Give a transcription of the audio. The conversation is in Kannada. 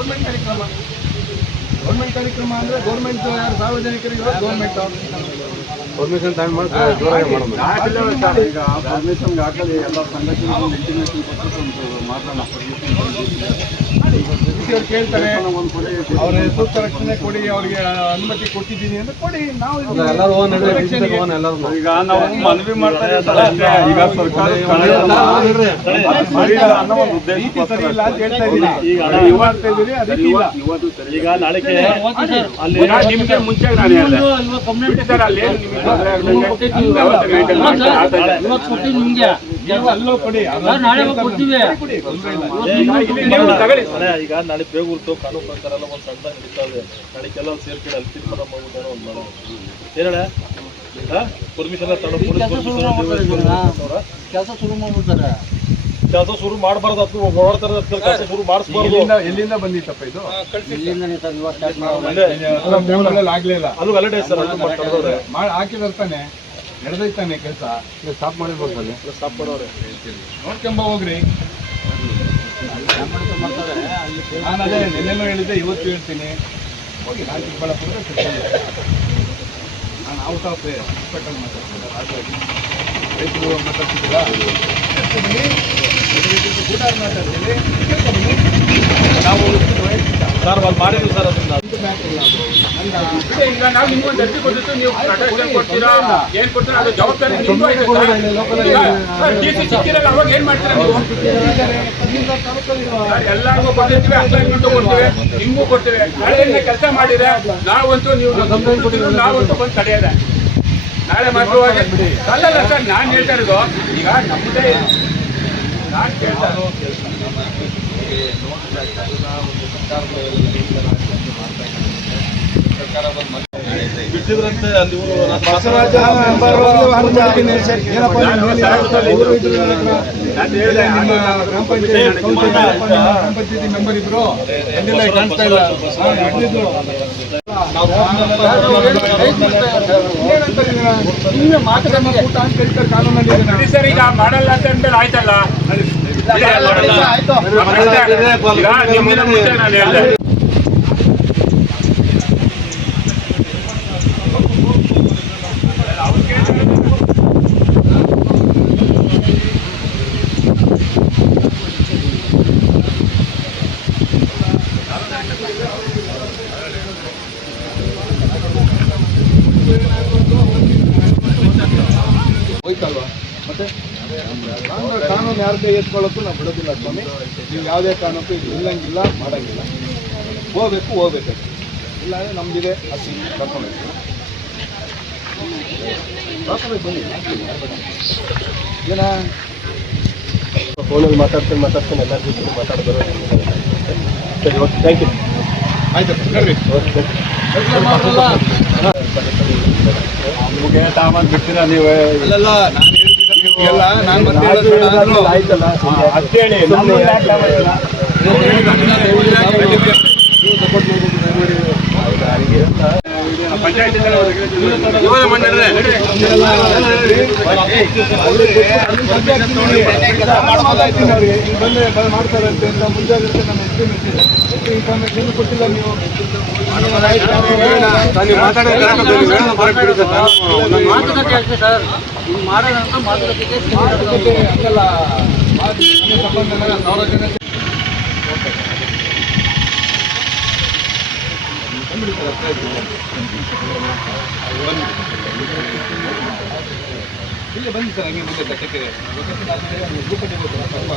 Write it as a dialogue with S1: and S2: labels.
S1: ಗೌರ್ಮೆಂಟ್ ಕಾರ್ಯಕ್ರಮ. ಗೌರ್ಮೆಂಟ್ ಕಾರ್ಯಕ್ರಮ ಅಂದ್ರೆ ಗೌರ್ಮೆಂಟ್ ಯಾರು ಸಾರ್ವಜನಿಕರಿಗೆ ಗೌರ್ಮೆಂಟ್.
S2: ಪರ್ಮಿಷನ್ ಟೈಮ್ ಮಾಡಿ
S3: ಈಗ ಪರ್ಮಿಷನ್ಗೆ ಹಾಕಲಿ ಎಲ್ಲ ಸಂಘಟನೆ ಇಂಟಿಮೇಷನ್ ಕೊಟ್ಟು ಮಾತಾಡೋಣ
S1: ಅವ್ರು ಕೇಳ್ತಾರೆ ಅವರ ಸೂಕ್ತ ರಕ್ಷಣೆ ಕೊಡಿ ಅವರಿಗೆ ಅನುಮತಿ ಕೊಟ್ಟಿದ್ದೀನಿ ಅಂದ್ರೆ ಕೊಡಿ ನಾವು ಇದು
S2: ಎಲ್ಲರೂ ಓನ್
S1: ರಕ್ಷಣೆಗೆ-
S2: ಓನ್ ಎಲ್ಲರೂ
S3: ಈಗ ನಾವು ಮನವಿ ಮಾಡ್ತಾ ಇದ್ದೀವಿ ಅಷ್ಟೇ. ಈಗ ಸರ್ಕಾರ ಅನ್ನೋ ಒಂದು ಉದ್ದೇಶ
S1: ನೀತಿ ಸರಿ ಇಲ್ಲ ಅಂತ ಹೇಳ್ತಾ ಇದ್ದೀನಿ ಈಗ ನೀವು ಮಾಡ್ತಾ ಇದ್ದೀರಿ ಅದಕ್ಕೆ ಇಲ್ಲ.
S4: ಈಗ ನಾಳೆಗೆ ಅಲ್ಲಿ
S3: ನಿಮ್ಗೆ ಮುಂಚೆ ನಾನು ಹೇಳಿದೆ ಅಲ್ಲಿ. ನಿಮ್ಗೆ ತೊಂದ್ರೆ ಆಗ್ದಂಗೆ ವ್ಯವಸ್ಥೆ maintain ಮಾಡ್ತಾರೆ. ಆ ಥರ. ಇದೆ.
S5: ನಿಮ್ಗೆ.
S1: ಅದು
S4: ಅದೇ ಈಗ ನಾಳೆ ಬೇಗ ಹೊರತು ಕಾನೂನು ಪ್ರಕಾರ ಎಲ್ಲ ಒಂದು ಸಣ್ಣ ನಡೀತಾ ಇದೆ. ನಾಳೆ ಕೆಲವು ಸೇರ್ಕೊಂಡು ಅಲ್ಲಿ ತೀರ್ಮಾನ ಒಂದು ಪರ್ಮಿಷನ್
S5: ಕೆಲಸ ಶುರು ಮಾಡ್ಬಿಡ್ತಾರೆ.
S4: ಕೆಲಸ ಶುರು ಮಾಡಬಾರ್ದು ಅದು ಓಡಾಡ್ತಾರೆ ಕೆಲಸ ಶುರು ಮಾಡಿಸ್ಬಾರ್ದು.
S1: ಎಲ್ಲಿಂದ ಬಂದಿತ್ತಪ್ಪ ಇದು?
S5: ಆಗ್ಲಿಲ್ಲ ಸರ್ ಇವಾಗ ಸ್ಟಾರ್ಟ್
S4: ಸರ್ ಅದು.
S1: ನಡೆದೈತಾನೆ ಕೆಲಸ.
S2: ಸ್ಟಾಪ್ ಮಾಡಿರ್ಬೋದು ಅಲ್ಲಿ
S4: ಸ್ಟಾಪ್ ಮಾಡೋರೆ.
S1: ನೋಡ್ಕೊಂಬ ಹೋಗ್ರಿ. ನಾನು ಅದೇ ನೆನ್ನೆನೂ ಹೇಳಿದ್ದೆ ಇವತ್ತು ಹೇಳ್ತೀನಿ. ಹೋಗಿ ನಾನು ಚಿಕ್ಕಬಳ್ಳಾಪುರ ನಾನು ಔಟ್ ಆಫ್ ಹಾಸ್ಪಿಟಲ್ ಮಾತಾಡ್ತೀನಿ. ರೈತರು ಮಾತಾಡ್ತಿದ್ದೀರಾ? ಬನ್ನಿ. ಕೇಳ್ಕೊಂಬನ್ನಿ. ನಾವು
S4: ಸರ್ ಒಂದು ಮಾಡಿದ್ವಿ ಸರ್ ಅದನ್ನ
S3: ಈಗ ನಾವು ನಿಮ್ಗೊಂದು ಅರ್ಜಿ ಕೊಟ್ಟಿದ್ದು ನೀವು ಪ್ರೊಟೆಕ್ಷನ್ ಕೊಡ್ತೀರಾ ಏನ್ ಕೊಡ್ತೀರಾ ಅದು ಜವಾಬ್ದಾರಿ ನಿಮ್ಗೂ ಐತೆ ಸರ್. ಈಗ DC ಸಿಕ್ಕಿರಲ್ಲ ಅವಾಗ ಏನ್ ಮಾಡ್ತೀರಾ ನೀವು? ಎಲ್ಲರಿಗೂ ಕೊಟ್ಟಿರ್ತೀವಿ ಅಸೈನ್ಮೆಂಟ್ ಕೊಡ್ತೀವಿ ನಿಮಗೂ ಕೊಡ್ತೀವಿ. ನಾಳೆ ಕೆಲಸ ಮಾಡಿದ್ರೆ ನಾವಂತೂ ನೀವು ನಾವಂತೂ ಬಂದು ತಡೆಯದೆ. ನಾಳೆ ಮಾತ್ರವಾಗಿ ಅಲ್ಲಲ್ಲ ಸರ್ ನಾನು ಹೇಳ್ತಾ ಇರೋದು ಈಗ ನಮ್ಮದೇ ನಾನು ಕೇಳ್ತಾ ಇರೋದು
S4: ಬಿಟ್ಟಿದ್ರಂತೆ ನೋಡ್ತಾ ಇವರು
S1: ನಾವು ಒಂದು
S3: ಸರ್ಕಾರದ ಬಿಟ್ಟಿದ್ರಂತೆ
S1: ಅಲ್ಲಿ ಗ್ರಾಮ ಪಂಚಾಯತಿ ಕೌನ್ಸಿಲರ್ ನಿಮ್ಮ ಗ್ರಾಮ ಪಂಚಾಯತಿ ಮೆಂಬರ್ ಇದ್ರು ಕಾಣಿಸ್ತಾ ಇಲ್ಲ ಅಂತ ಕಾನೂನಲ್ಲಿ
S3: ಸರ್ ಈಗ ಮಾಡಲ್ಲ ಅಂತ ಅಂದ್ಮೇಲೆ ಆಯ್ತಲ್ಲ ಈಗ
S1: ಮತ್ತೆ ಕಾನೂನು ಕಾನೂನು ಯಾರ ಕೈ ಎತ್ಕೊಳ್ಳೋಕ್ಕೂ ನಾವು ಬಿಡೋದಿಲ್ಲ ಸ್ವಾಮಿ. ನೀವು ಯಾವುದೇ ಕಾರಣಕ್ಕೂ ಇದು ಇಲ್ಲಂಗಿಲ್ಲ ಮಾಡಂಗಿಲ್ಲ. ಹೋಗ್ಬೇಕು ಹೋಗ್ಬೇಕು. ಇಲ್ಲ ಅಂದರೆ ನಮ್ದಿದೆ ಅಸಿ ಕರ್ಕೊಂಡು ಬನ್ನಿ ಏನ?
S4: ಫೋನಲ್ಲಿ ಮಾತಾಡ್ತೀನಿ ಮಾತಾಡ್ತೀನಿ ಎಲ್ಲ ಜೊತೆ ಮಾತಾಡಿದ್ರು ಸರಿ ಓಕೆ ಥ್ಯಾಂಕ್ ಯು
S1: ಆಯ್ತು ಬರ್ರಿ.
S3: ನಿಮಗೆ ಸಾಮಾನು ಬಿಡ್ತೀರಾ ನೀವು?
S1: ಇಲ್ಲ ನಾನು ಹೇಳ್ತಿಲ್ಲ ನಾನು ನಾನು ಬಂದ್ರೆ ಮಾಡ್ತಾರಂತೆ ಅಂತ ಮುಂಜಾಗ್ರತೆ ಎಷ್ಟು ಇನ್ಫಾರ್ಮೇಶನ್ ಕೊಟ್ಟಿಲ್ಲ ನೀವು
S5: ಹಿಂಗೆ ಮಾಡೋದಂತ ಮಾತುಕತೆಗೆ
S1: ಮಾತುಕತೆ ಹಂಗಲ್ಲ. ಮಾತುಕತೆ ಸಂಬಂಧ ಸಾವಿರ ಜನ ಬನ್ನಿ ಸರ್, ಹಂಗೆ ಮುಂದೆ ಕಟ್ಟಕ್ಕೆ. ಗ್ರೂಪಲ್ಲಿ ಹೋಗ್ತಾರೆ?